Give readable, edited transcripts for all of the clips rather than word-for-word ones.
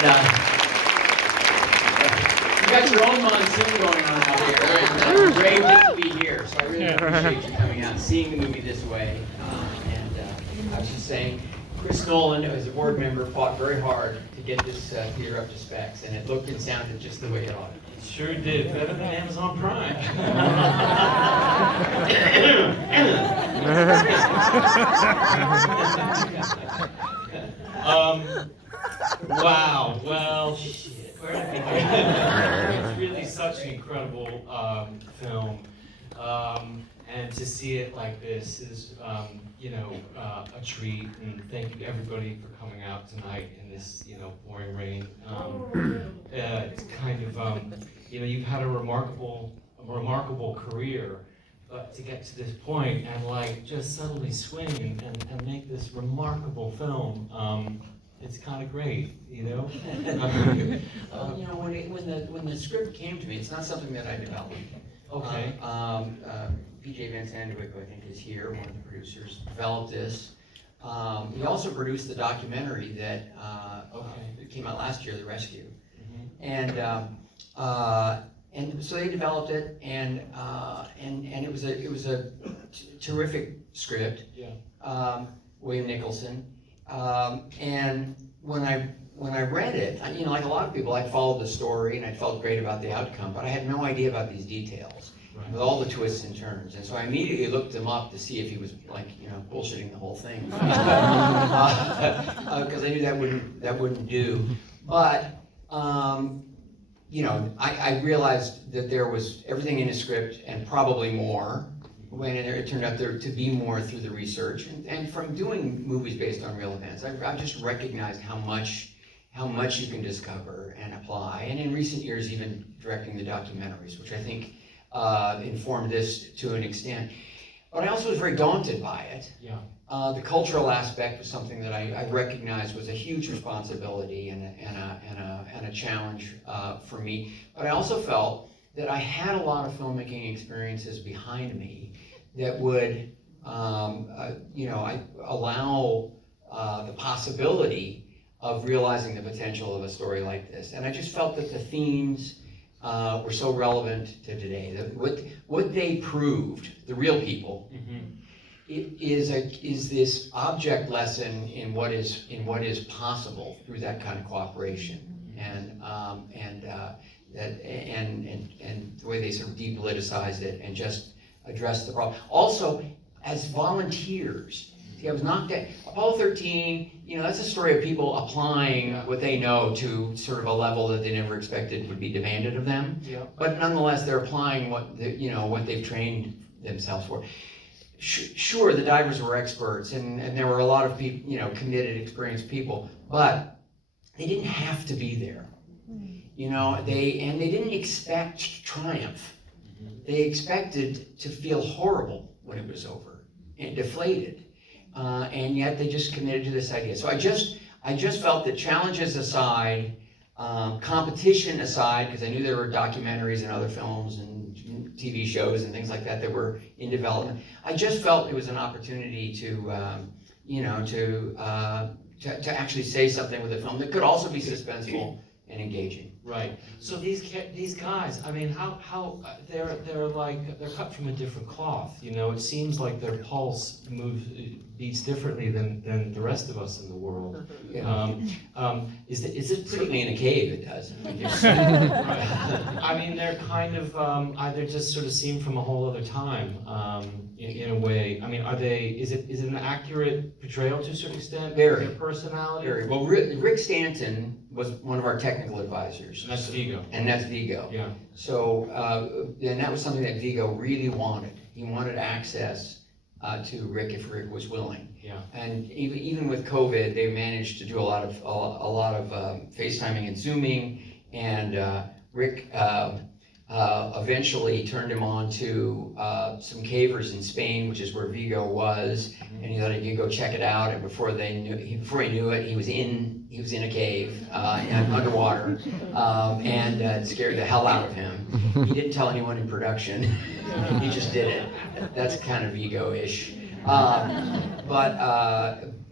you got your own monsoon going on out here, and you braved it to be here. So I really appreciate you coming out and seeing the movie this way. I was just saying, Chris Nolan, as a board member, fought very hard to get this theater up to specs, and it looked and sounded just the way it ought. It sure did, better than Amazon Prime. Wow, well, shit, where did we begin? It's really such an incredible film, and to see it like this is, a treat. And thank you everybody for coming out tonight in this, pouring rain. It's kind of, you've had a remarkable career. But to get to this point and just suddenly swing and make this remarkable film, it's kind of great, When the script came to me, it's not something that I developed. Okay. PJ Van Sandwyk, I think, is here, one of the producers, developed this. He also produced the documentary that came out last year, The Rescue. Mm-hmm. And so they developed it, and it was a terrific script. Yeah. William Nicholson, and when I read it, like a lot of people, I followed the story and I felt great about the outcome, but I had no idea about these details, Right. with all the twists and turns, and so I immediately looked him up to see if he was bullshitting the whole thing, because I knew that wouldn't do, but. I realized that there was everything in the script and probably more, when it turned out there to be more through the research. And from doing movies based on real events, I've just recognized how much you can discover and apply. And in recent years, even directing the documentaries, which I think informed this to an extent. But I also was very daunted by it. Yeah. The cultural aspect was something that I recognized was a huge responsibility and a challenge for me. But I also felt that I had a lot of filmmaking experiences behind me that would, allow the possibility of realizing the potential of a story like this. And I just felt that the themes were so relevant to today. That what they proved, the real people. Mm-hmm. Is this object lesson in what is possible through that kind of cooperation, and the way they sort of depoliticized it and just addressed the problem. Also, as volunteers, see, I was knocked at Apollo 13. That's a story of people applying what they know to sort of a level that they never expected would be demanded of them. Yeah. But nonetheless, they're applying what they've trained themselves for. Sure, the divers were experts, and there were a lot of people, committed, experienced people, but they didn't have to be there. They didn't expect triumph. They expected to feel horrible when it was over and deflated, and yet they just committed to this idea. So I just felt that, challenges aside, competition aside, because I knew there were documentaries and other films and TV shows and things like that were in development. I just felt it was an opportunity to actually say something with a film that could also be suspenseful and engaging. Right. So these guys, I mean, how they're cut from a different cloth. It seems like their pulse beats differently than the rest of us in the world. Yeah. Is it pretty? Certainly in a cave it does. Right. I mean, they're kind of either just sort of seen from a whole other time, in a way. I mean, is it an accurate portrayal to a certain extent? Very. Their personality? Very. Well, Rick Stanton was one of our technical advisors. And that's Vigo. And that's Vigo. Yeah. So, and that was something that Vigo really wanted. He wanted access to Rick if Rick was willing. Yeah. And even with COVID, they managed to do a lot of FaceTiming and Zooming, and Rick eventually turned him on to some cavers in Spain, which is where Vigo was, and he thought he could go check it out. And before he knew it, he was in a cave underwater, and it scared the hell out of him. He didn't tell anyone in production. He just did it. That's kind of Vigo-ish. But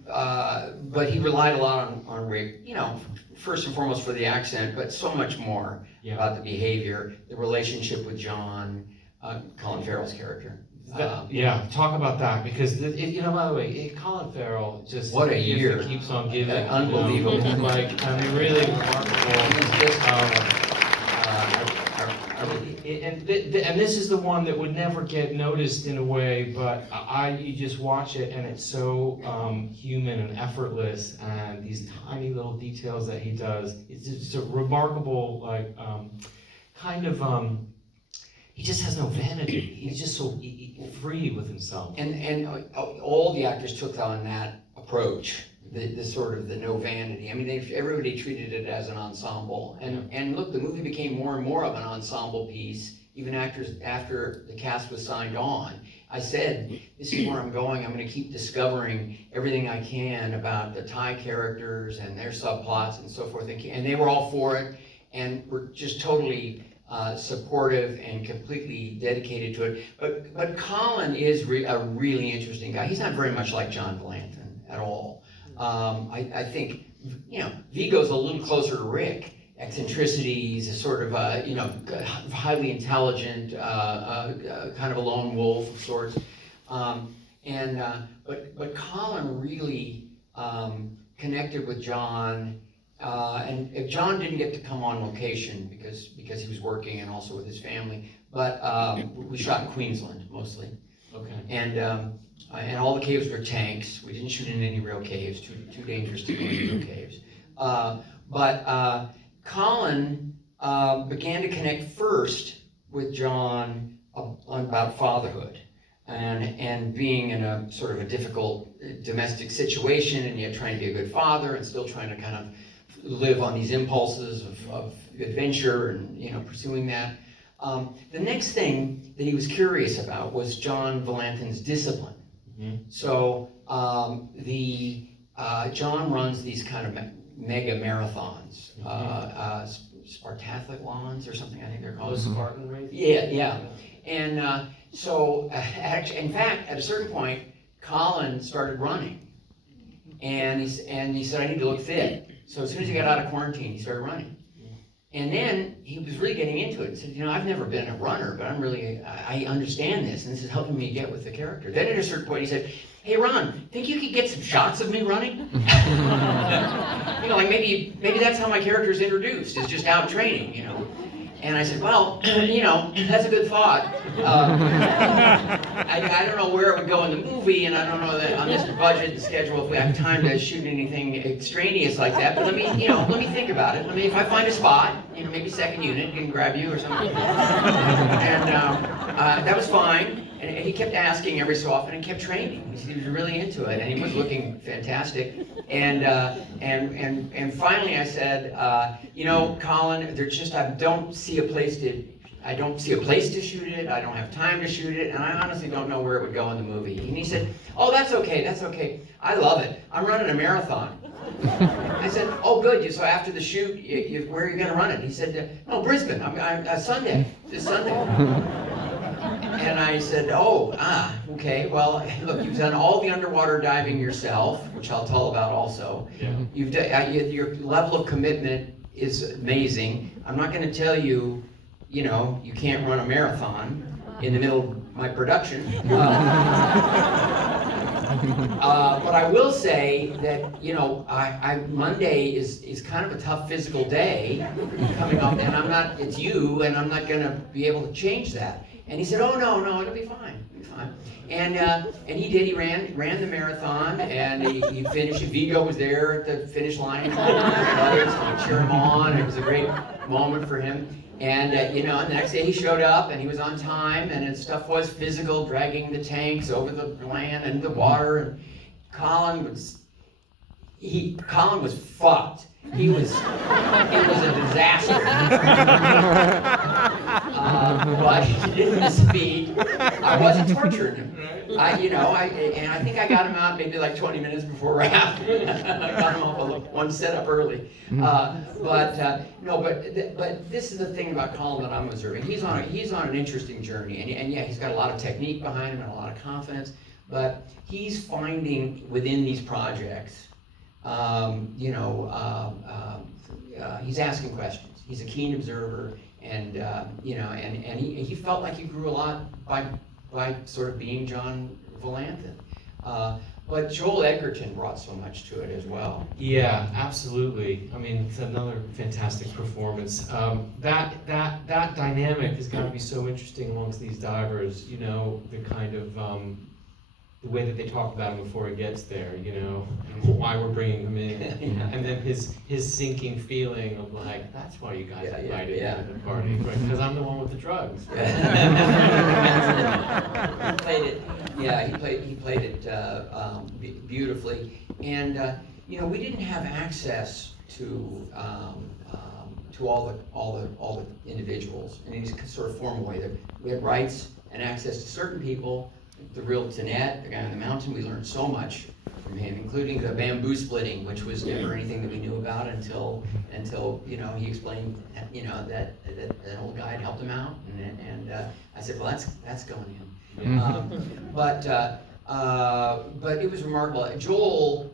but he relied a lot on Rick, you know, first and foremost for the accent, but so much more Yeah. about the behavior, the relationship with John, Colin Farrell's character. Yeah, talk about that, because, you know, by the way, Colin Farrell just. What a if year. He keeps on giving. Unbelievable. You know, like, I mean, really remarkable. He's just, And this is the one that would never get noticed in a way, but you just watch it and it's so human and effortless, and these tiny little details that he does. It's just a remarkable, like, kind of, he just has no vanity. He's just so free with himself. and all the actors took on that approach, the sort of the no vanity. I mean, everybody treated it as an ensemble, and look, the movie became more and more of an ensemble piece. Even after the cast was signed on, I said, this is where I'm going. I'm going to keep discovering everything I can about the Thai characters and their subplots and so forth. And they were all for it, and were just totally supportive and completely dedicated to it. But Colin is a really interesting guy. He's not very much like John Blanton at all. I think, you know, Viggo's a little closer to Rick. Eccentricities, a sort of, you know, highly intelligent, kind of a lone wolf of sorts. But Colin really connected with John. And if John didn't get to come on location because he was working and also with his family, but we shot in Queensland mostly. Okay. And all the caves were tanks. We didn't shoot in any real caves. Too dangerous to go into real caves. But Colin began to connect first with John about fatherhood and being in a sort of a difficult domestic situation, and yet trying to be a good father and still trying to kind of live on these impulses of adventure and, you know, pursuing that. The next thing that he was curious about was John Blanton's discipline. Mm-hmm. So John runs these kind of mega marathons, Spartathlons or something, I think they're called. Spartan race? Yeah. And so, in fact, at a certain point, Colin started running, and he said, I need to look fit. So as soon as he got out of quarantine, he started running. And then he was really getting into it and said, you know, I've never been a runner, but I understand this, and this is helping me get with the character. Then at a certain point he said, hey Ron, think you could get some shots of me running? You know, like maybe that's how my character is introduced, is just out training, you know. And I said, well, you know, that's a good thought. I don't know where it would go in the movie, and I don't know that on this budget and schedule if we have time to shoot anything extraneous like that. But let me think about it. If I find a spot, you know, maybe second unit can grab you or something. And that was fine. And he kept asking every so often and kept training. He was really into it, and he was looking fantastic. And finally I said, you know, Colin, I don't see a place to shoot it. I don't have time to shoot it, and I honestly don't know where it would go in the movie. And he said, oh, that's okay. I love it. I'm running a marathon. I said, oh, good. So after the shoot, where are you going to run it? He said, no, Brisbane. Sunday. This Sunday. And I said, okay. Well, look, you've done all the underwater diving yourself, which I'll tell about also. Yeah. Your level of commitment is amazing. I'm not going to tell you, you know, you can't run a marathon in the middle of my production. But I will say that, you know, Monday is kind of a tough physical day coming up, and it's you, and I'm not going to be able to change that. And he said, oh, no, it'll be fine. And he did. He ran the marathon, and he finished. Viggo was there at the finish line. Others to cheer him on. It was a great moment for him. And you know, and the next day he showed up, and he was on time, and his stuff was physical, dragging the tanks over the land and the water. And Colin was fucked. It was a disaster. But he didn't miss a beat. I wasn't torturing him. I think I got him out maybe like 20 minutes before wrap. I got him off one setup early. But this is the thing about Colin that I'm observing. He's on an interesting journey, and yeah, he's got a lot of technique behind him and a lot of confidence. But he's finding within these projects, he's asking questions. He's a keen observer, and he felt like he grew a lot by sort of being John Volanthen. But Joel Edgerton brought so much to it as well. Yeah, absolutely. I mean, it's another fantastic performance. That dynamic has got to be so interesting amongst these divers. You know, the kind of the way that they talk about him before he gets there. You know, why we're bringing him in, Yeah. and then his sinking feeling of like, that's why you guys invited me to the party, Mm-hmm. right? Because I'm the one with the drugs. He played it. Yeah, he played it beautifully, and we didn't have access to all the individuals in any sort of formal way. We had rights and access to certain people. The real Tanet, the guy on the mountain, we learned so much from him, including the bamboo splitting, which was never anything that we knew about until he explained that an old guy had helped him out, and I said, well, that's going in. But it was remarkable. Joel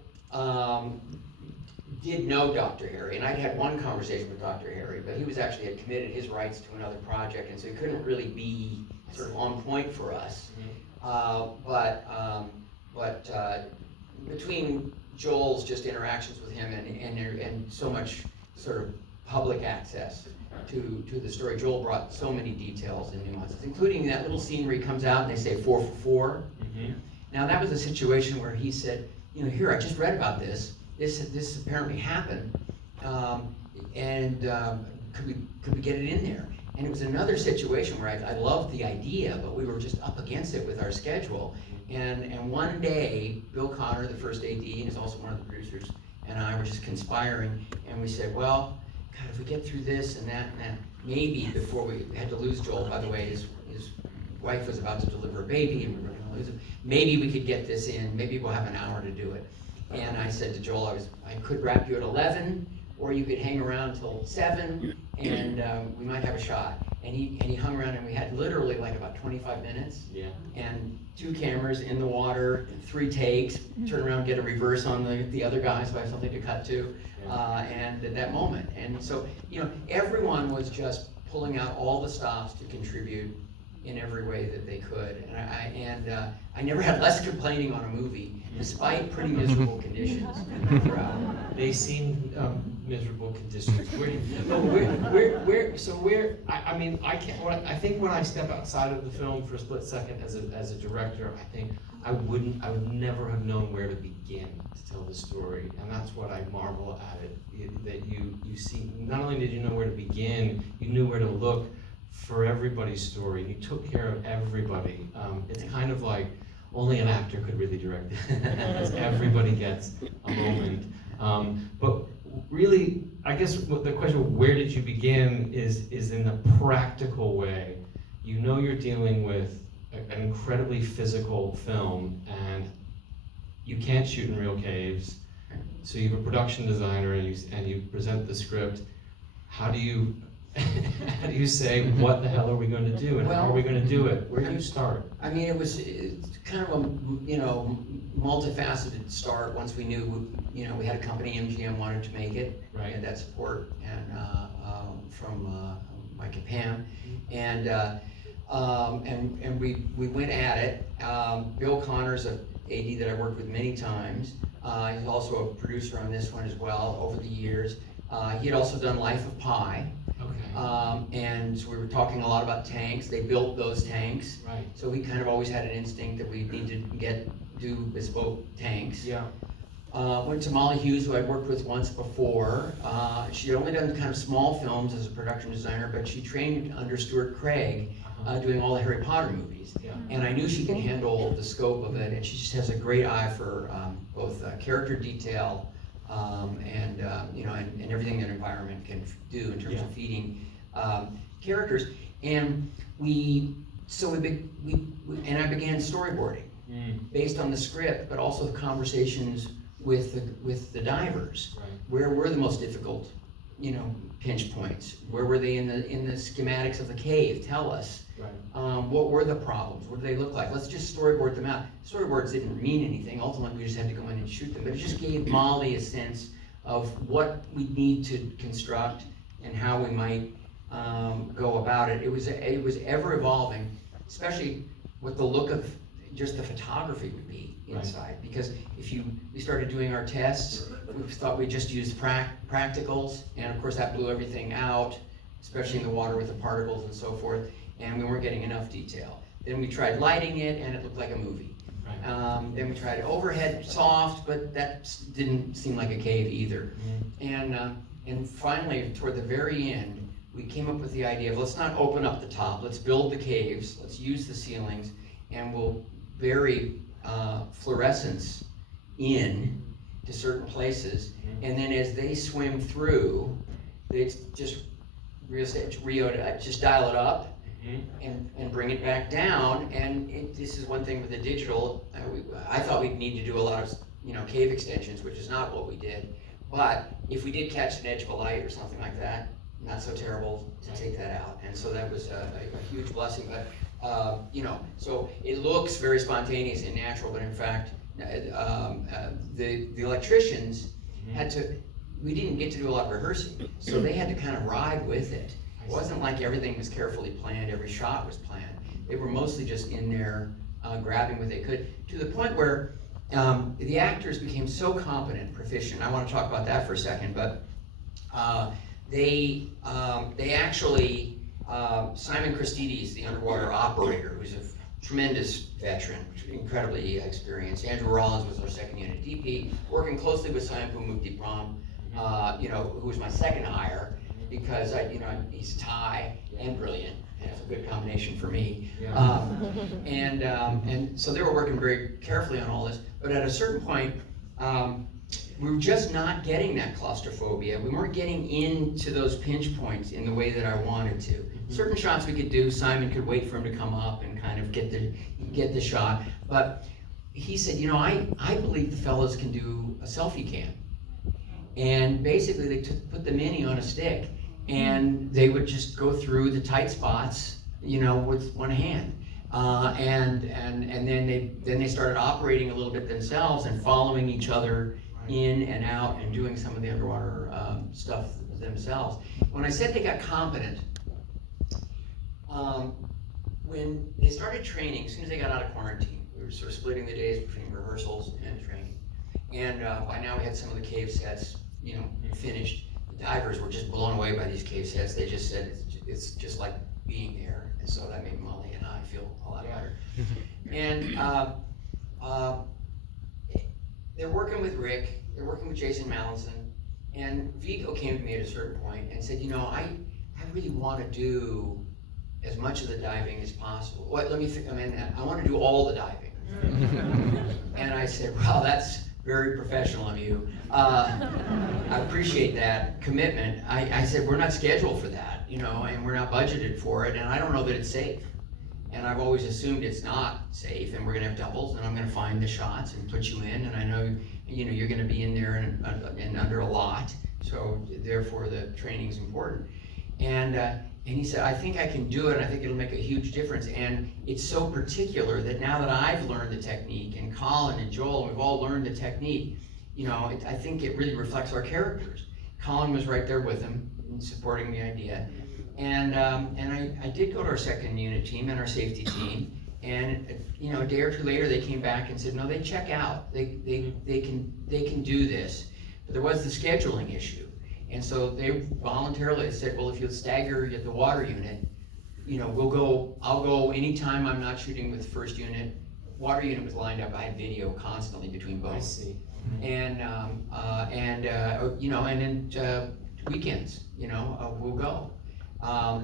did know Dr. Harry, and I'd had one conversation with Dr. Harry, but he had committed his rights to another project, and so he couldn't really be sort of on point for us. But between Joel's just interactions with him and so much sort of public access to the story, Joel brought so many details and nuances, including that little scene where he comes out and they say 4 for 4. Mm-hmm. Now that was a situation where he said, here, I just read about this. This apparently happened, and could we get it in there? And it was another situation where I loved the idea, but we were just up against it with our schedule. And one day, Bill Connor, the first AD, and is also one of the producers, and I were just conspiring, and we said, well, God, if we get through this and that, maybe before we had to lose Joel, by the way, his wife was about to deliver a baby, and we were going to lose him. Maybe we could get this in, maybe we'll have an hour to do it. And I said to Joel, I could wrap you at 11, or you could hang around until 7, and we might have a shot. And he hung around, and we had literally like about 25 minutes. Yeah. And 2 cameras in the water, 3 takes, turn around, get a reverse on the other guy, so I have something to cut to. And at that moment. And so, everyone was just pulling out all the stops to contribute in every way that they could. And I never had less complaining on a movie, despite pretty miserable conditions. They seem miserable conditions. I think when I step outside of the film for a split second as a director, I think I would never have known where to begin to tell the story, and that's what I marvel at it. That you see, not only did you know where to begin, you knew where to look for everybody's story. You took care of everybody. It's kind of like only an actor could really direct it, because everybody gets a moment. But really, I guess the question of where did you begin is in the practical way. You know you're dealing with an incredibly physical film, and you can't shoot in real caves. So you have a production designer, and you present the script. How do you say, what the hell are we going to do, and how are we going to do it? Where do you start? I mean, it's kind of a multifaceted start. Once we knew, we had a company, MGM wanted to make it. Right. We had that support and from Mike and Pam, and we went at it. Bill Connor's an AD that I worked with many times. He's also a producer on this one as well over the years. He had also done Life of Pi. Okay. And so we were talking a lot about tanks. They built those tanks. Right. So we kind of always had an instinct that we need to do bespoke tanks. Yeah. Went to Molly Hughes, who I'd worked with once before. She had only done kind of small films as a production designer, but she trained under Stuart Craig, doing all the Harry Potter movies. Yeah. And I knew she could handle the scope of it, and she just has a great eye for both character detail, and everything that environment can do in terms of feeding characters. And I began storyboarding based on the script, but also the conversations with the divers. Right. Where were the most difficult, pinch points? Where were they in the schematics of the cave? Tell us. Right. What were the problems? What did they look like? Let's just storyboard them out. Storyboards didn't mean anything. Ultimately, we just had to go in and shoot them. But it just gave Molly a sense of what we need to construct and how we might go about it. It was ever evolving, especially with the look of just the photography would be inside. Because we started doing our tests, we thought we just used practicals, and of course that blew everything out, especially in the water with the particles and so forth, and we weren't getting enough detail. Then we tried lighting it, and it looked like a movie. Right. Then we tried overhead soft, but that didn't seem like a cave either. Mm-hmm. And finally, toward the very end, we came up with the idea of let's not open up the top, let's build the caves, let's use the ceilings, and we'll bury fluorescence in to certain places, and then as they swim through, they just dial it up and bring it back down. And this is one thing with the digital. I thought we'd need to do a lot of cave extensions, which is not what we did. But if we did catch an edge of a light or something like that, not so terrible to take that out. And so that was a huge blessing. But so it looks very spontaneous and natural, but in fact, the electricians we didn't get to do a lot of rehearsing, so they had to kind of ride with it. It wasn't like everything was carefully planned, every shot was planned. They were mostly just in there grabbing what they could, to the point where the actors became so competent, proficient. I want to talk about that for a second, but they actually, Simon Christides, the underwater operator, who's a tremendous veteran, incredibly experienced. Andrew Rollins was our second unit DP, working closely with Sayampu Mukdipram, who was my second hire, because he's Thai and brilliant, and it's a good combination for me. Yeah. And so they were working very carefully on all this, but at a certain point, we were just not getting that claustrophobia. We weren't getting into those pinch points in the way that I wanted to. Certain shots we could do, Simon could wait for him to come up and kind of get the shot, but he said, I believe the fellows can do a selfie cam. And basically they put the mini on a stick, and they would just go through the tight spots, with one hand. And then they started operating a little bit themselves and following each other in and out and doing some of the underwater stuff themselves. When I said they got competent, when they started training, as soon as they got out of quarantine, we were sort of splitting the days between rehearsals and training. And by now we had some of the cave sets, finished. The divers were just blown away by these cave sets. They just said it's just like being there. And so that made Molly and I feel a lot better. And they're working with Rick, they're working with Jason Mallinson, and Vigo came to me at a certain point and said, I really want to do as much of the diving as possible. I want to do all the diving. And I said, well, that's very professional of you. I appreciate that commitment. I said, we're not scheduled for that, and we're not budgeted for it, and I don't know that it's safe. And I've always assumed it's not safe, and we're gonna have doubles, and I'm gonna find the shots and put you in, and I know, you're gonna be in there and under a lot, so therefore the training's important. And he said, I think I can do it, and I think it'll make a huge difference. And it's so particular that now that I've learned the technique, and Colin and Joel, and we've all learned the technique, I think it really reflects our characters. Colin was right there with him, supporting the idea. And I did go to our second unit team and our safety team, and a day or two later they came back and said, no, they check out. They can do this. But there was the scheduling issue. And so they voluntarily said, well, if you'll stagger the water unit, I'll go anytime I'm not shooting with first unit. Water unit was lined up. I had video constantly between both. I see. And then weekends, we'll go. Oh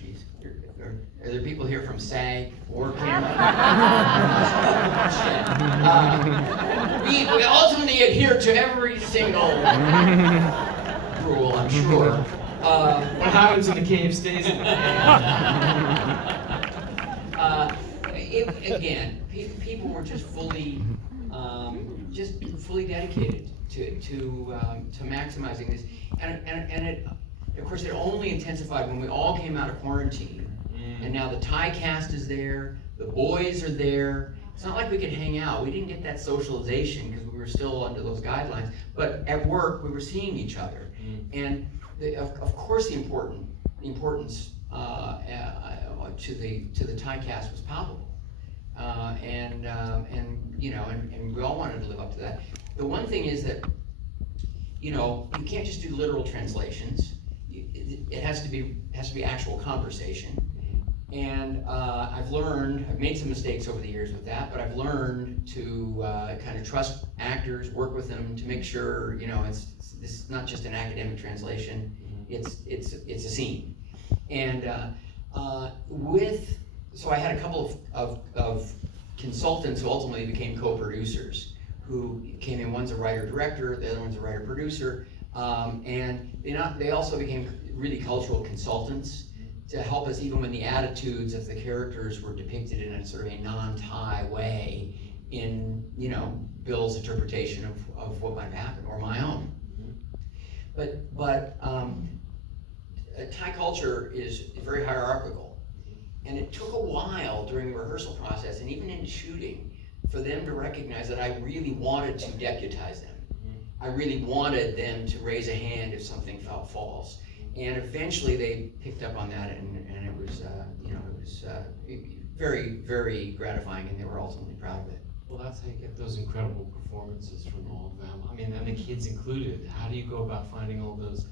geez, are there people here from SAG or Canada? We ultimately adhere to every single rule, I'm sure. What happens in the cave stays in the cave. Again, people were just fully dedicated to maximizing this, and it, of course, it only intensified when we all came out of quarantine, And now the Thai cast is there, the boys are there. It's not like we could hang out. We didn't get that socialization because we were still under those guidelines. But at work, we were seeing each other. And of course, the importance to the Thai cast was palpable. And we all wanted to live up to that. The one thing is that, you can't just do literal translations. It has to be actual conversation. And I've made some mistakes over the years with that, but I've learned to kind of trust actors, work with them to make sure, this is not just an academic translation, it's a scene. And so I had a couple of consultants who ultimately became co-producers, who came in. One's a writer-director, the other one's a writer-producer, and they also became really cultural consultants to help us even when the attitudes of the characters were depicted in a sort of a non-Thai way in, Bill's interpretation of what might have happened, or my own. But Thai culture is very hierarchical, and it took a while during the rehearsal process and even in shooting for them to recognize that I really wanted to deputize them. I really wanted them to raise a hand if something felt false. And eventually they picked up on that, and it was, very, very gratifying, and they were ultimately proud of it. Well, that's how you get those incredible performances from all of them. I mean, and the kids included. How do you go about finding all those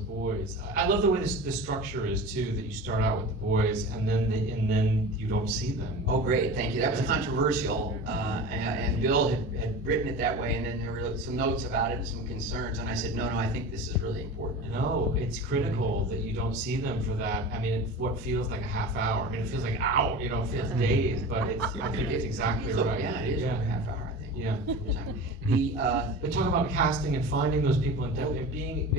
boys? I love the way the structure is too. That you start out with the boys, and then you don't see them. Oh, great! Thank you. That was controversial, and Bill had written it that way, and then there were some notes about it and some concerns, and I said, no, I think this is really important. No, it's critical that you don't see them for that. I mean, what feels like a half hour. I mean, it feels like hour. It feels days, but I think it's exactly right. Yeah, it is a half hour. Yeah. But talk about casting and finding those people and being,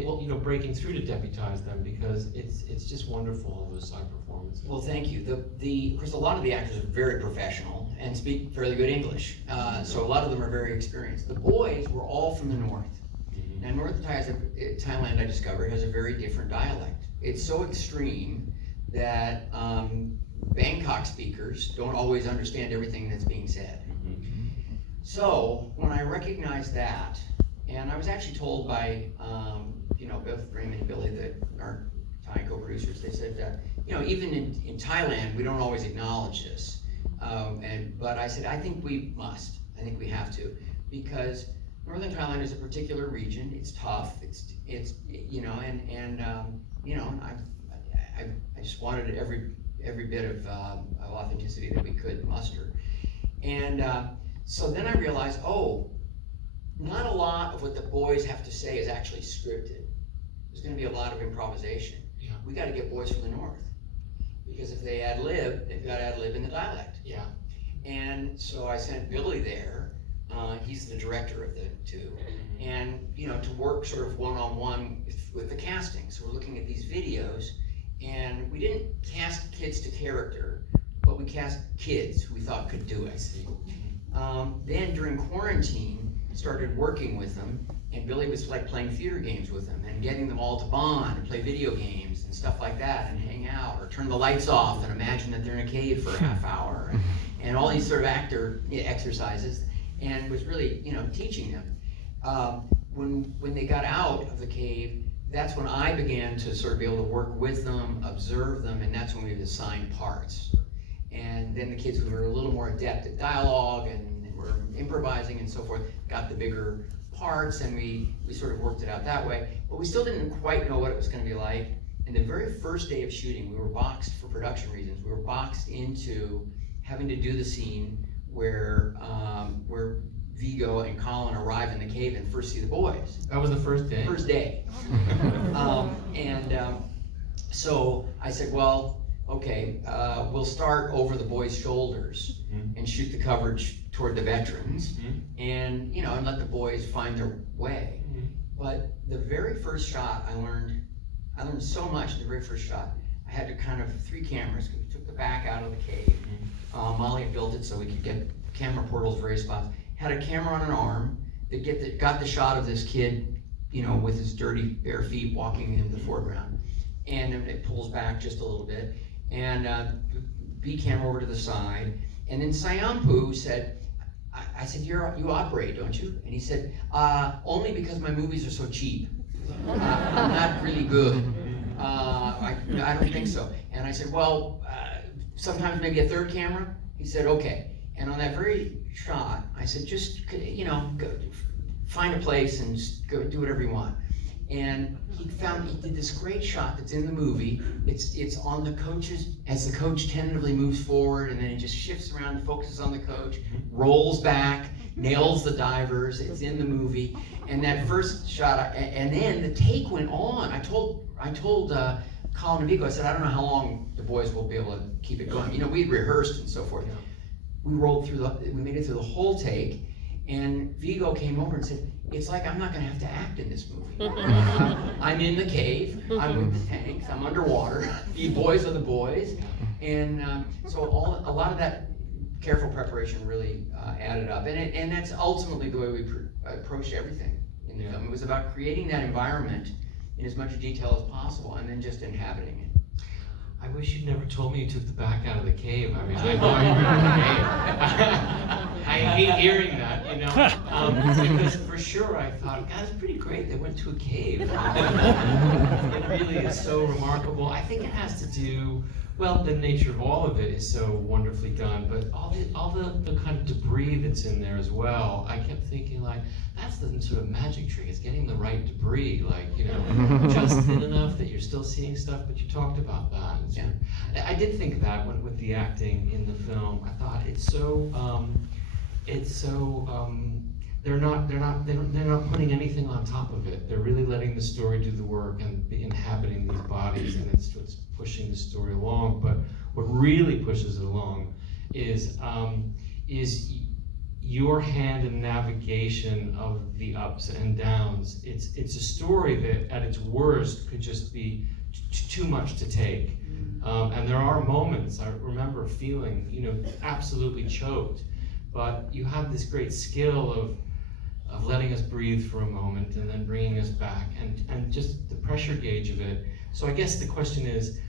breaking through to deputize them, because it's just wonderful, all those side performances. Well, thank you. Of course, a lot of the actors are very professional and speak fairly good English, so a lot of them are very experienced. The boys were all from the north. Now, North Thailand, I discovered, has a very different dialect. It's so extreme that Bangkok speakers don't always understand everything that's being said. So when I recognized that, and I was actually told by, both Raymond and Billy, that our Thai co-producers, they said that, even in Thailand, we don't always acknowledge this. But I said, I think we must. I think we have to, because Northern Thailand is a particular region. It's tough. I just wanted every bit of authenticity that we could muster, and. So then I realized, not a lot of what the boys have to say is actually scripted. There's going to be a lot of improvisation. Yeah. We got to get boys from the north, because if they ad lib, they've got to ad lib in the dialect. Yeah. And so I sent Billy there. He's the director of the two, and to work sort of one-on-one with the casting. So we're looking at these videos, and we didn't cast kids to character, but we cast kids who we thought could do it. Then during quarantine, started working with them, and Billy was like playing theater games with them and getting them all to bond and play video games and stuff like that and hang out or turn the lights off and imagine that they're in a cave for a half hour and all these sort of actor exercises, and was really, teaching them. When they got out of the cave, that's when I began to sort of be able to work with them, observe them, and that's when we would assign parts. And then the kids who were a little more adept at dialogue and were improvising and so forth got the bigger parts, and we sort of worked it out that way. But we still didn't quite know what it was going to be like. And the very first day of shooting, we were boxed for production reasons. We were boxed into having to do the scene where Viggo and Colin arrive in the cave and first see the boys. That was the first day? First day. So I said, well, okay, we'll start over the boys' shoulders and shoot the coverage toward the veterans, and and let the boys find their way. But the very first shot, I learned so much in the very first shot. I had to kind of 3 cameras, because we took the back out of the cave. Molly had built it so we could get camera portals various spots. Had a camera on an arm that got the shot of this kid, with his dirty bare feet walking into the foreground. And then it pulls back just a little bit. and B camera over to the side, and then Sayampu said, I said, you operate, don't you? And he said, only because my movies are so cheap. I'm not really good. I don't think so. And I said, well, sometimes maybe a third camera? He said, okay. And on that very shot, I said, just, go find a place and just go do whatever you want. And he did this great shot that's in the movie. It's on the coaches, as the coach tentatively moves forward, and then it just shifts around, focuses on the coach, rolls back, nails the divers. It's in the movie. And that first shot, and then the take went on. I told Colin and Vigo, I said, I don't know how long the boys will be able to keep it going. We'd rehearsed and so forth. Yeah. We made it through the whole take, and Vigo came over and said, it's like I'm not gonna have to act in this movie. I'm in the cave, I'm with the tanks, I'm underwater, the boys are the boys. And so a lot of that careful preparation really added up. And that's ultimately the way we approached everything in the film. It was about creating that environment in as much detail as possible and then just inhabiting it. I wish you'd never told me you took the back out of the cave. I mean, I know you were in the cave. I hate hearing that, because for sure I thought, God, it's pretty great they went to a cave. It really is so remarkable. I think it has to do, well, the nature of all of it is so wonderfully done, but all the kind of debris that's in there as well. I kept thinking, like, that's the sort of magic trick, is getting the right debris, just thin enough that you're still seeing stuff, but you talked about that. Yeah. I did think that with the acting in the film. I thought they're not putting anything on top of it. They're really letting the story do the work and be inhabiting these bodies, and it's what's pushing the story along. But what really pushes it along is your hand in navigation of the ups and downs. It's a story that at its worst could just be too much to take. And there are moments, I remember feeling, absolutely choked. But you have this great skill of letting us breathe for a moment and then bringing us back, and just the pressure gauge of it. So I guess the question is,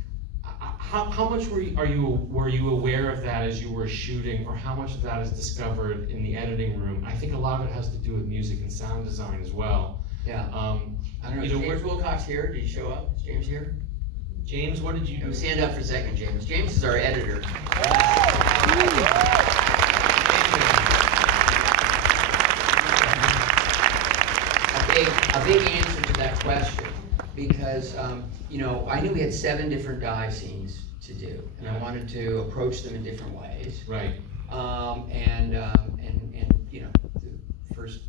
how much were you aware of that as you were shooting, or how much of that is discovered in the editing room? I think a lot of it has to do with music and sound design as well. Yeah. I don't know. Is James Wilcox here? Did he show up? Is James here? James, what did you do? Stand up for a second, James. James is our editor. A big answer to that question, because I knew we had 7 different dive scenes to do, and I wanted to approach them in different ways. Right. The first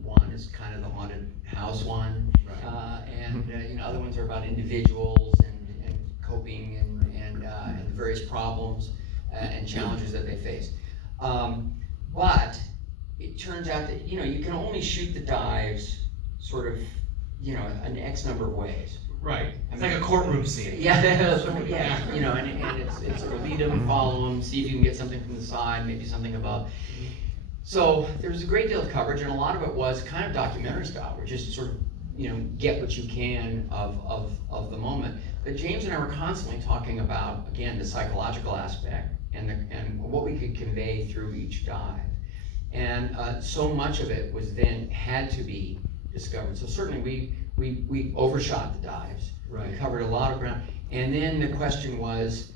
one is kind of the haunted house one, right. Other ones are about individuals and coping and the various problems and challenges that they face. But it turns out that you can only shoot the dives sort of an X number of ways. Right. It's like a courtroom scene. Yeah, and it's sort of lead them, follow them, see if you can get something from the side, maybe something above. So there was a great deal of coverage, and a lot of it was kind of documentary style, where just sort of get what you can of the moment. But James and I were constantly talking about, again, the psychological aspect and what we could convey through each dive. And so much of it had to be discovered. So certainly we overshot the dives. Right. We covered a lot of ground. And then the question was,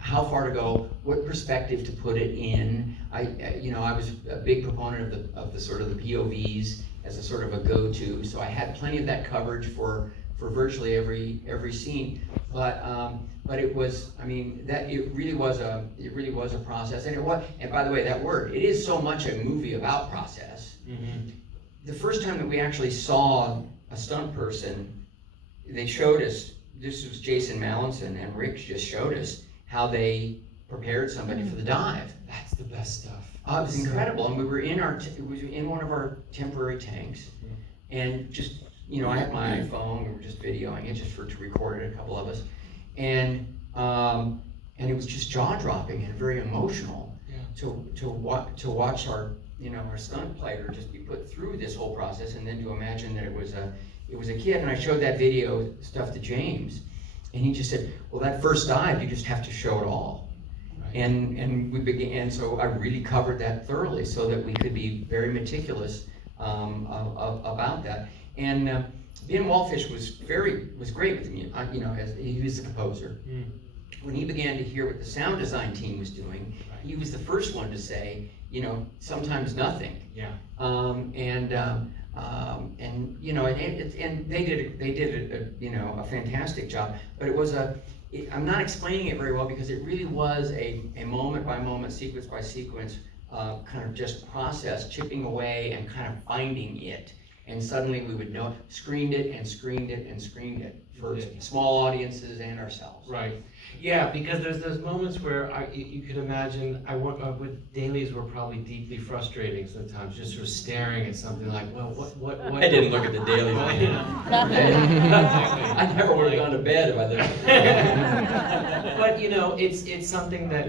how far to go, what perspective to put it in. I was a big proponent of the sort of the POVs as a sort of a go-to. So I had plenty of that coverage for virtually every scene. But it was, it really was a process. And by the way, that word, it is so much a movie about process. Mm-hmm. The first time that we actually saw a stunt person, they showed us, this was Jason Mallinson and Rick just showed us how they prepared somebody for the dive. That's the best stuff. It was incredible, and we were in one of our temporary tanks, and just, I had my iPhone, we were just videoing it just to record it, a couple of us, and it was just jaw-dropping and very emotional to watch our our stunt player just be put through this whole process, and then to imagine that it was a kid. And I showed that video stuff to James, And he just said, well, that first dive, you just have to show it all. Right. And we began, and so I really covered that thoroughly so that we could be very meticulous about that. And Ben Wallfish was great with me, you know, as he was the composer. Mm. When he began to hear what the sound design team was doing, he was the first one to say, you know, sometimes nothing. Yeah. And you know, and they did a you know, a fantastic job. But it was I'm not explaining it very well because it really was a moment by moment, sequence by sequence, kind of just process, chipping away and kind of finding it. And suddenly we would know, screened it and screened it and screened it for small audiences and ourselves. Right. Yeah, because there's those moments where you could imagine, with dailies were probably deeply frustrating sometimes, just sort of staring at something like, well, what? I didn't look at the dailies. I never would have gone to bed if I did. But you know, it's something that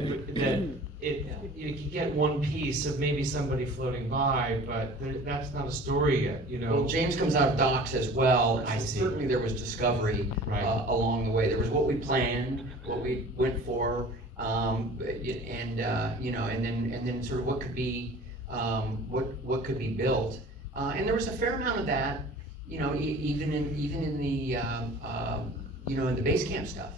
you can get one piece of maybe somebody floating by, but that's not a story yet, you know. Well, James comes out of docs as well, and I see. certainly there was discovery along the way. There was what we planned, what we went for, you know, and then sort of what could be built, and there was a fair amount of that, you know, even in the you know, in the base camp stuff,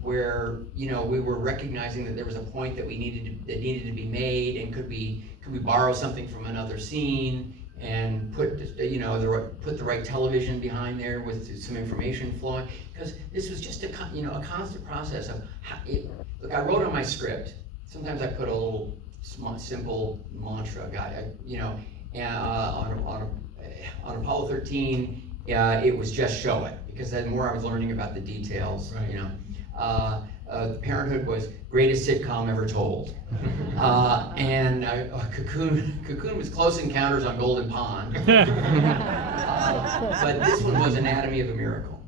where, you know, we were recognizing that there was a point that needed to be made, and could we borrow something from another scene and put, you know, put the right television behind there with some information flowing, because this was just a constant process of look, I wrote on my script. Sometimes I put a little simple mantra, you know, on Apollo 13, it was just show it, because the more I was learning about the details, you know. Parenthood was greatest sitcom ever told, and Cocoon was Close Encounters on Golden Pond, but this one was Anatomy of a Miracle,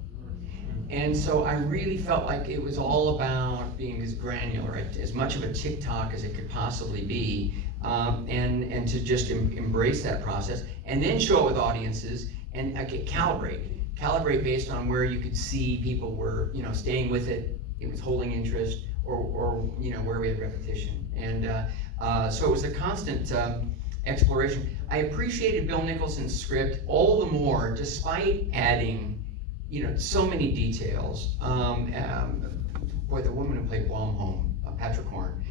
and so I really felt like it was all about being as granular, as much of a TikTok as it could possibly be, and to just embrace that process, and then show it with audiences and calibrate based on where you could see people were, you know, staying with it. It was holding interest, or you know, where we had repetition, and so it was a constant exploration. I appreciated Bill Nicholson's script all the more, despite adding, you know, so many details. Boy, the woman who played Blomholm, Patrick Horn,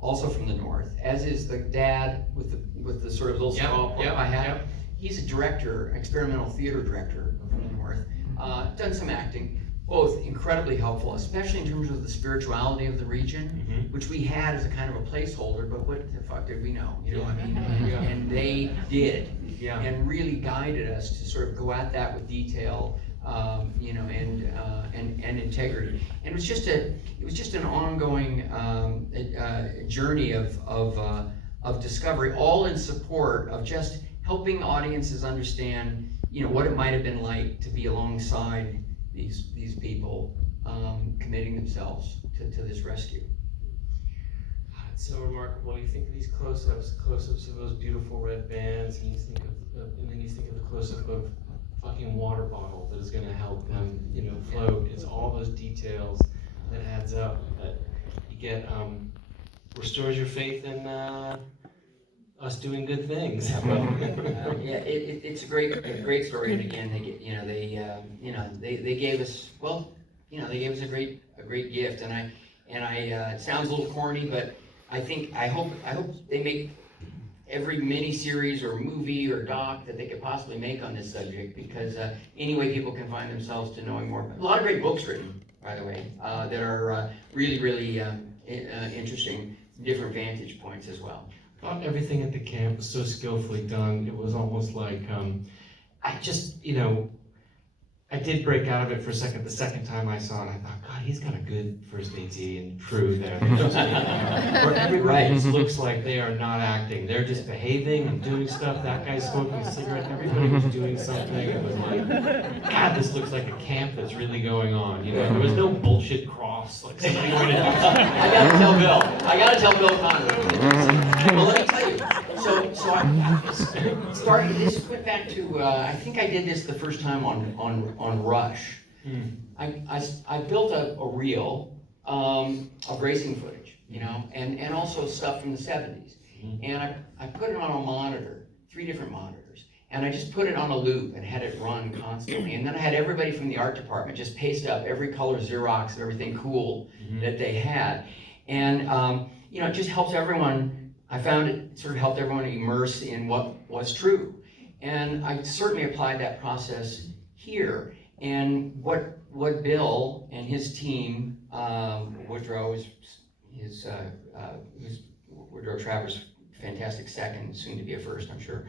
also from the north, as is the dad with the sort of little straw I had. He's a director, experimental theater director from the north. Done some acting. Both incredibly helpful, especially in terms of the spirituality of the region, which we had as a kind of a placeholder, but what the fuck did we know? You know what I mean? And they did, and really guided us to sort of go at that with detail, you know, and integrity. And it was just an ongoing journey of discovery, all in support of just helping audiences understand, you know, what it might have been like to be alongside these people committing themselves to this rescue. It's so remarkable. You think of these close-ups of those beautiful red bands, and then you think of the close-up of a fucking water bottle that is going to help them, you know, float. It's all those details that adds up. That you get restores your faith in us doing good things. It's a great story, and again, they gave us, well, you know, they gave us a great gift, and I it sounds a little corny, but I hope they make every mini-series or movie or doc that they could possibly make on this subject, because any way people can find themselves to knowing more. A lot of great books written, by the way, that are really interesting, different vantage points as well. I thought everything at the camp was so skillfully done. It was almost like, I did break out of it for a second. The second time I saw it, I thought, God, he's got a good first AT and crew there. Where everybody just looks like they are not acting. They're just behaving and doing stuff. That guy's smoking a cigarette. Everybody was doing something. It was like, God, this looks like a camp that's really going on. You know, there was no bullshit crofts like somebody wanted to do something. I gotta tell Bill Conner. Well, let me tell you. So I started. This went back to I think I did this the first time on Rush. I built a reel of racing footage, you know, and also stuff from the 70s. And I put it on a monitor, 3 different monitors, and I just put it on a loop and had it run constantly. And then I had everybody from the art department just paste up every color Xerox of everything cool that they had. And, you know, it just helps everyone, I found it sort of helped everyone immerse in what was true. And I certainly applied that process here. And what Bill and his team, Woodrow Woodrow Travers, fantastic second, soon to be a first, I'm sure.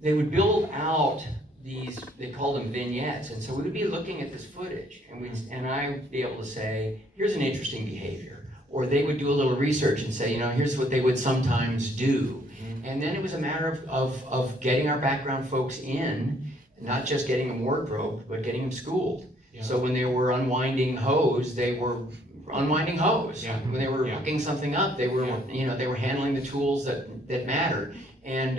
They would build out these, they called them vignettes, and so we would be looking at this footage, and I'd be able to say, here's an interesting behavior. Or they would do a little research and say, you know, here's what they would sometimes do. And then it was a matter of getting our background folks in, not just getting them wardrobe, but getting them schooled. Yeah. So when they were unwinding hose, they were unwinding hose. Yeah. When they were hooking something up, they were, you know, they were handling the tools that mattered. And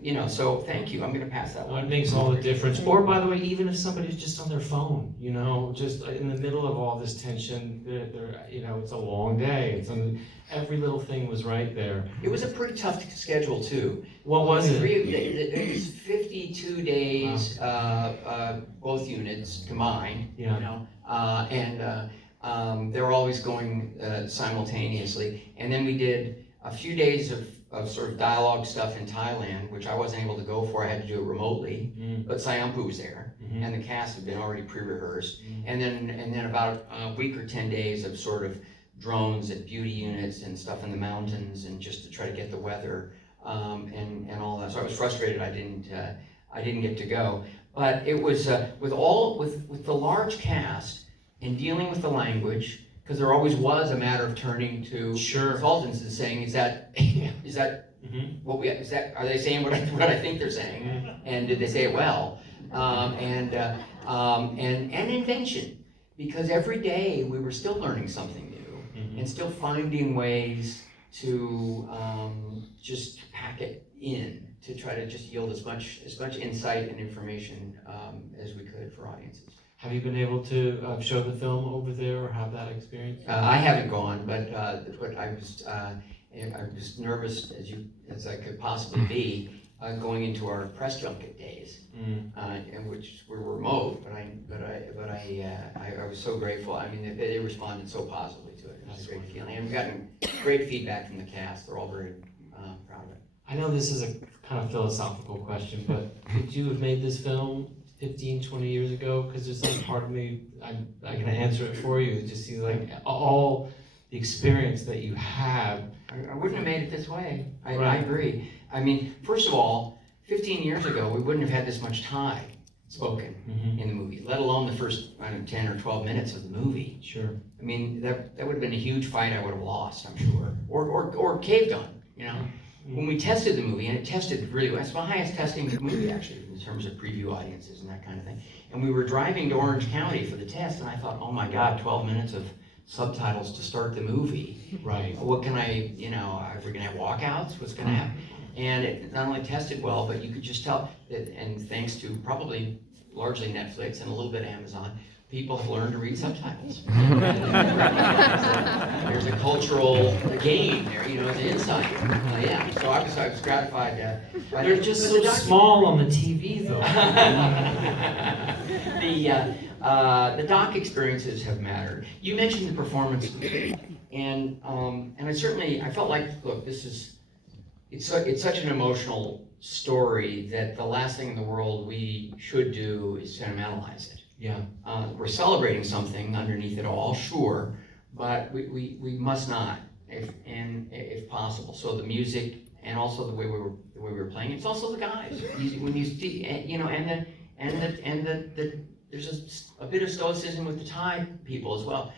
you know, so thank you. I'm going to pass that one. It makes all the difference. Or by the way, even if somebody's just on their phone, you know, just in the middle of all this tension, they're you know, it's a long day. Every little thing was right there. It was a pretty tough schedule too. What was it? It was 52 days, wow. Both units combined. Yeah. You know, they were always going simultaneously. And then we did a few days of sort of dialogue stuff in Thailand, which I wasn't able to go for. I had to do it remotely. But Sayampu was there, and the cast had been already pre-rehearsed. And then about a week or 10 days of sort of drones and beauty units and stuff in the mountains, and just to try to get the weather and all that. So I was frustrated I didn't get to go. But it was with the large cast and dealing with the language, because there always was a matter of turning to consultants and saying, is that are they saying what I think they're saying, and did they say it well, and invention, because every day we were still learning something new and still finding ways to just pack it in to try to just yield as much insight and information as we could for audiences. Have you been able to show the film over there or have that experience? I haven't gone, but I was nervous as I could possibly be going into our press junket days, in which were remote. But I was so grateful. I mean, they responded so positively to it. It was a great feeling, and we've gotten great feedback from the cast. They're all very proud of it. I know this is a kind of philosophical question, but could you have made this film 15, 20 years ago? Because there's some part of me, I'm going to answer it for you. It just seems like all the experience that you have. I wouldn't have made it this way. I agree. I mean, first of all, 15 years ago, we wouldn't have had this much Thai spoken in the movie, let alone the first 10 or 12 minutes of the movie. Sure. I mean, that would have been a huge fight I would have lost, I'm sure. Or caved on, you know. When we tested the movie, and it tested really well, it's the highest testing movie actually in terms of preview audiences and that kind of thing. And we were driving to Orange County for the test, and I thought, oh my God, 12 minutes of subtitles to start the movie. Right. What can I, you know, are we gonna have walkouts? What's gonna happen? And it not only tested well, but you could just tell that, and thanks to probably largely Netflix and a little bit of Amazon, people have learned to read subtitles. There's a cultural gain there, you know, as an insight. Yeah, so I was gratified. They're just so small on the TV, though. The doc experiences have mattered. You mentioned the performance, and I felt like, look, it's such an emotional story that the last thing in the world we should do is sentimentalize it. Yeah. We're celebrating something underneath it all, sure, but we must not, if possible. So the music and also the way we were playing. It's also the guys. When you see, you know, and there's a bit of stoicism with the Thai people as well.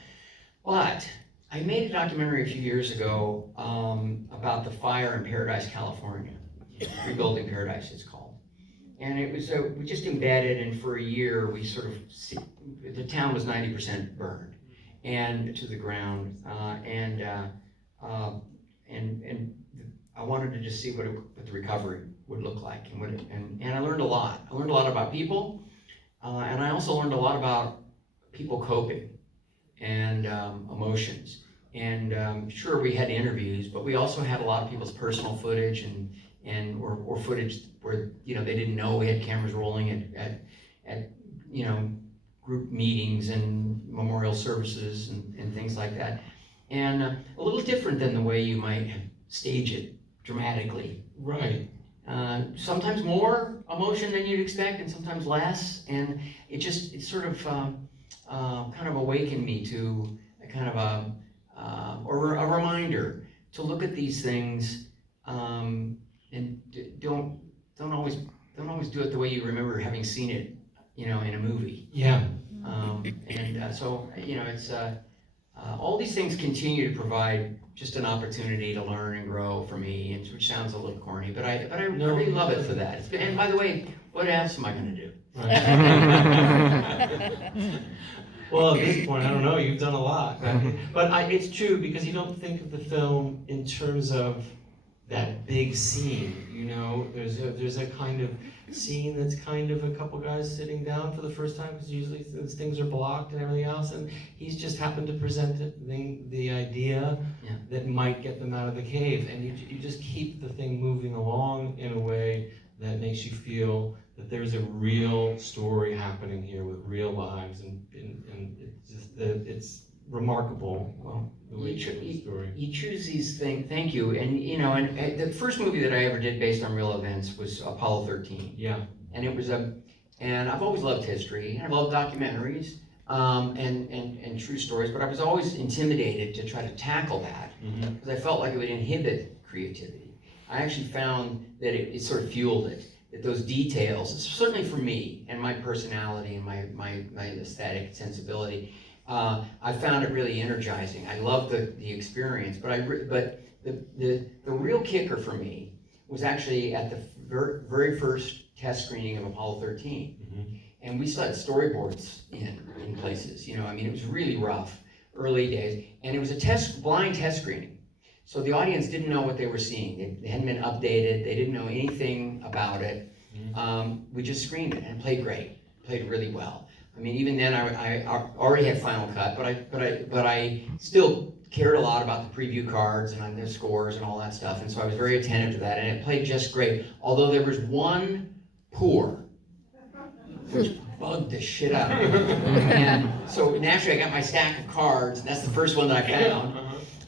But I made a documentary a few years ago about the fire in Paradise, California. Rebuilding Paradise, it's called. And it was, we just embedded, and for a year we sort of, the town was 90% burned and to the ground. And I wanted to just see what the recovery would look like. And I learned a lot. I learned a lot about people. And I also learned a lot about people coping and emotions. And sure, we had interviews, but we also had a lot of people's personal footage or footage where they didn't know we had cameras rolling at group meetings and memorial services and things like that. And a little different than the way you might stage it dramatically. Right. Sometimes more emotion than you'd expect, and sometimes less. And it sort of kind of awakened me to a kind of or a reminder to look at these things and don't always do it the way you remember having seen it, in a movie. Yeah. So it's all these things continue to provide just an opportunity to learn and grow for me, which sounds a little corny, but I really love it for that. And by the way, what else am I going to do? Right. Well, at this point, I don't know. You've done a lot, but it's true because you don't think of the film in terms of that big scene. There's a kind of scene that's kind of a couple guys sitting down for the first time because usually things are blocked and everything else, and he's just happened to present the idea that might get them out of the cave, and you just keep the thing moving along in a way that makes you feel that there's a real story happening here with real lives, and it's remarkable. Well, the way you tell the story. You choose these things. Thank you. And and the first movie that I ever did based on real events was Apollo 13. Yeah. And it was and I've always loved history. I love documentaries and true stories, but I was always intimidated to try to tackle that because I felt like it would inhibit creativity. I actually found that it sort of fueled it. That those details, certainly for me and my personality and my aesthetic sensibility, I found it really energizing. I loved the experience, but the real kicker for me was actually at the very first test screening of Apollo 13, and we still had storyboards in places. It was really rough, early days, and it was a blind test screening. So the audience didn't know what they were seeing. They hadn't been updated. They didn't know anything about it. We just screened it and it played great. Played really well. Even then I already had Final Cut, but I still cared a lot about the preview cards and the scores and all that stuff, and so I was very attentive to that, and it played just great. Although there was one pour, which bugged the shit out of me. And so naturally I got my stack of cards, and that's the first one that I found.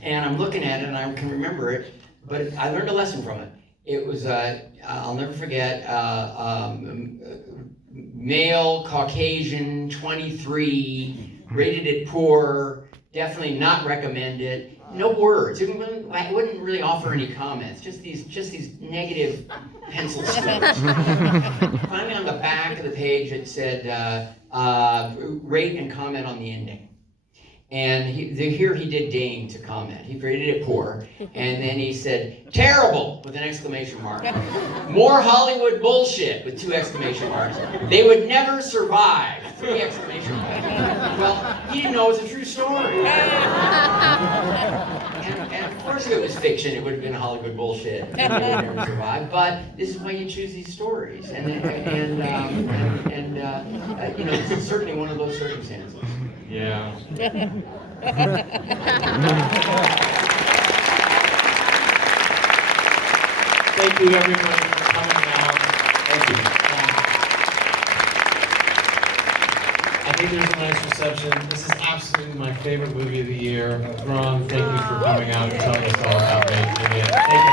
And I'm looking at it, and I can remember it, but I learned a lesson from it. It was, I'll never forget, male, Caucasian, 23, rated it poor, definitely not recommended. No words. It wouldn't really offer any comments. Just these negative pencil strokes. Finally, on the back of the page, it said, rate and comment on the ending. And here he did deign to comment. He rated it poor, and then he said, terrible, with an exclamation mark. More Hollywood bullshit, with 2 exclamation marks. They would never survive, 3 exclamation marks. Well, he didn't know it was a true story. And of course, if it was fiction, it would have been Hollywood bullshit. They would never survive. But this is why you choose these stories. And this is certainly one of those circumstances. Yeah. Thank you, everybody, for coming out. Thank you. I think there's a nice reception. This is absolutely my favorite movie of the year. Ron, thank you for coming out and telling us all about making it. Thank you.